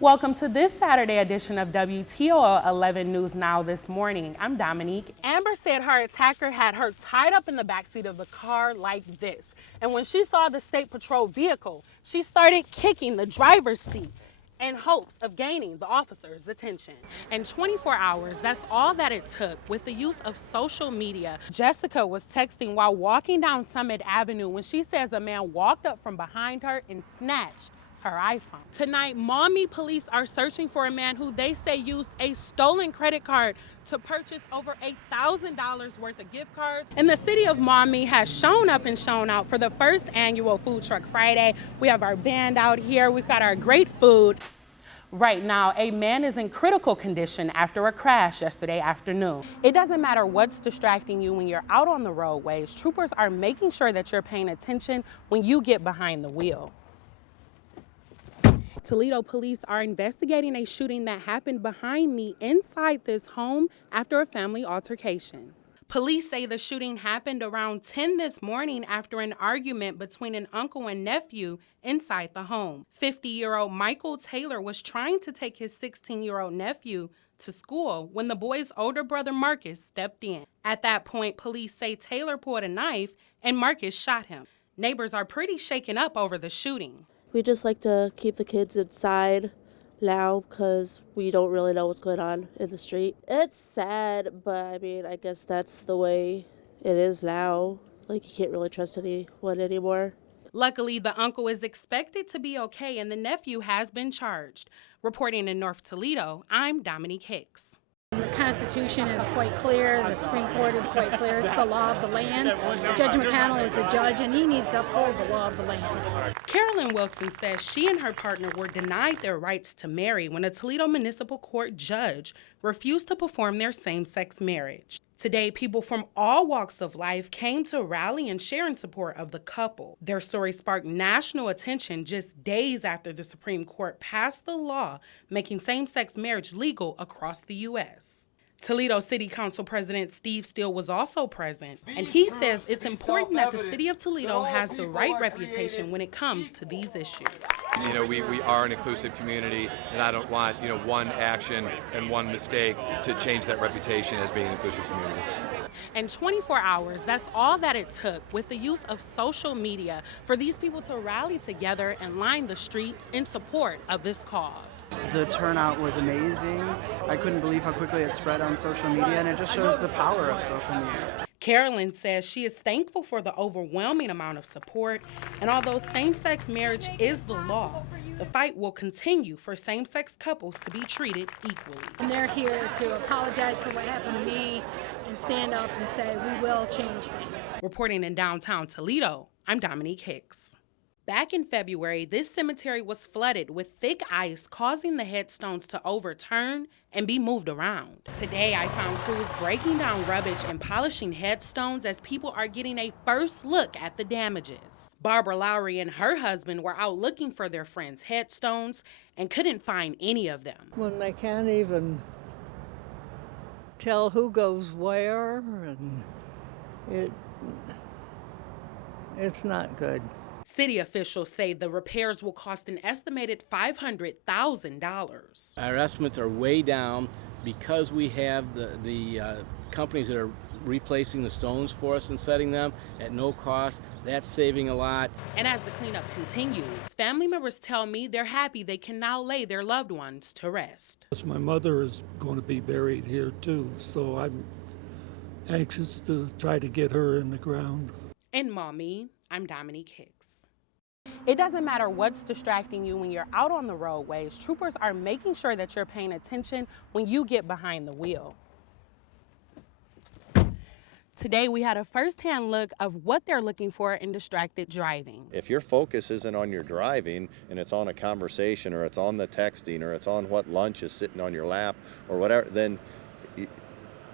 Welcome to this Saturday edition of WTOL 11 News Now this morning. I'm Dominique. Amber said her attacker had her tied up in the backseat of the car like this. And when she saw the State Patrol vehicle, she started kicking the driver's seat in hopes of gaining the officer's attention. In 24 hours, that's all that it took with the use of social media. Jessica was texting while walking down Summit Avenue when she says a man walked up from behind her and snatched her iPhone. Tonight, Maumee police are searching for a man who they say used a stolen credit card to purchase over $1,000 worth of gift cards. And the city of Maumee has shown up and shown out for the first annual Food Truck Friday. We have our band out here. We've got our great food. Right now, a man is in critical condition after a crash yesterday afternoon. It doesn't matter what's distracting you when you're out on the roadways. Troopers are making sure that you're paying attention when you get behind the wheel. Toledo police are investigating a shooting that happened behind me inside this home after a family altercation. Police say the shooting happened around 10 this morning after an argument between an uncle and nephew inside the home. 50-year-old Michael Taylor was trying to take his 16-year-old nephew to school when the boy's older brother Marcus stepped in. At that point, police say Taylor pulled a knife and Marcus shot him. Neighbors are pretty shaken up over the shooting. We just like to keep the kids inside now because we don't really know what's going on in the street. It's sad, but I mean, I guess that's the way it is now. Like, you can't really trust anyone anymore. Luckily, the uncle is expected to be okay and the nephew has been charged. Reporting in North Toledo, I'm Dominique Hicks. The Constitution is quite clear. The Supreme Court is quite clear. It's the law of the land. Judge McConnell is a judge, and he needs to uphold the law of the land. Carolyn Wilson says she and her partner were denied their rights to marry when a Toledo Municipal Court judge refused to perform their same-sex marriage. Today, people from all walks of life came to rally and share in support of the couple. Their story sparked national attention just days after the Supreme Court passed the law making same-sex marriage legal across the U.S. Toledo City Council President Steve Steele was also present, and he says it's important that the city of Toledo has the right reputation when it comes to these issues. You know, we are an inclusive community, and I don't want, one action and one mistake to change that reputation as being an inclusive community. In 24 hours, that's all that it took with the use of social media for these people to rally together and line the streets in support of this cause. The turnout was amazing. I couldn't believe how quickly it spread on social media, and it just shows the power of social media. Carolyn says she is thankful for the overwhelming amount of support, and although same-sex marriage is the law, the fight will continue for same-sex couples to be treated equally. And they're here to apologize for what happened to me and stand up and say we will change things. Reporting in downtown Toledo, I'm Dominique Hicks. Back in February, this cemetery was flooded with thick ice, causing the headstones to overturn and be moved around. Today, I found crews breaking down rubbish and polishing headstones as people are getting a first look at the damages. Barbara Lowry and her husband were out looking for their friends' headstones and couldn't find any of them. When they can't even tell who goes where, and it's not good. City officials say the repairs will cost an estimated $500,000. Our estimates are way down because we have the companies that are replacing the stones for us and setting them at no cost. That's saving a lot. And as the cleanup continues, family members tell me they're happy they can now lay their loved ones to rest. My mother is going to be buried here too, so I'm anxious to try to get her in the ground. In Maumee, I'm Dominique Hicks. It doesn't matter what's distracting you when you're out on the roadways. Troopers are making sure that you're paying attention when you get behind the wheel. Today, we had a first-hand look of what they're looking for in distracted driving. If your focus isn't on your driving and it's on a conversation or it's on the texting or it's on what lunch is sitting on your lap or whatever, then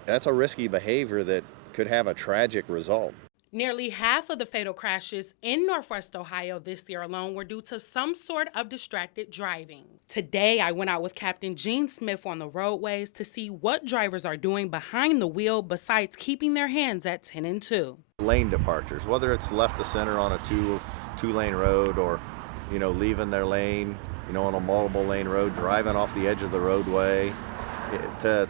that's a risky behavior that could have a tragic result. Nearly half of the fatal crashes in Northwest Ohio this year alone were due to some sort of distracted driving. Today, I went out with Captain Gene Smith on the roadways to see what drivers are doing behind the wheel besides keeping their hands at 10 and 2. Lane departures, whether it's left to center on a two-lane road or, leaving their lane on a multiple lane road, driving off the edge of the roadway, to,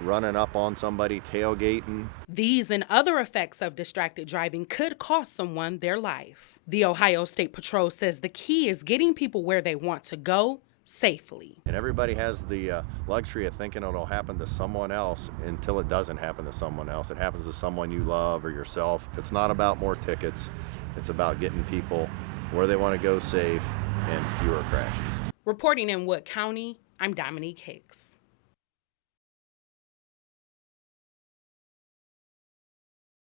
running up on somebody, tailgating. These and other effects of distracted driving could cost someone their life. The Ohio State Patrol says the key is getting people where they want to go safely. And everybody has the luxury of thinking it'll happen to someone else until it doesn't happen to someone else. It happens to someone you love or yourself. It's not about more tickets. It's about getting people where they want to go safe and fewer crashes. Reporting in Wood County, I'm Dominique Hicks.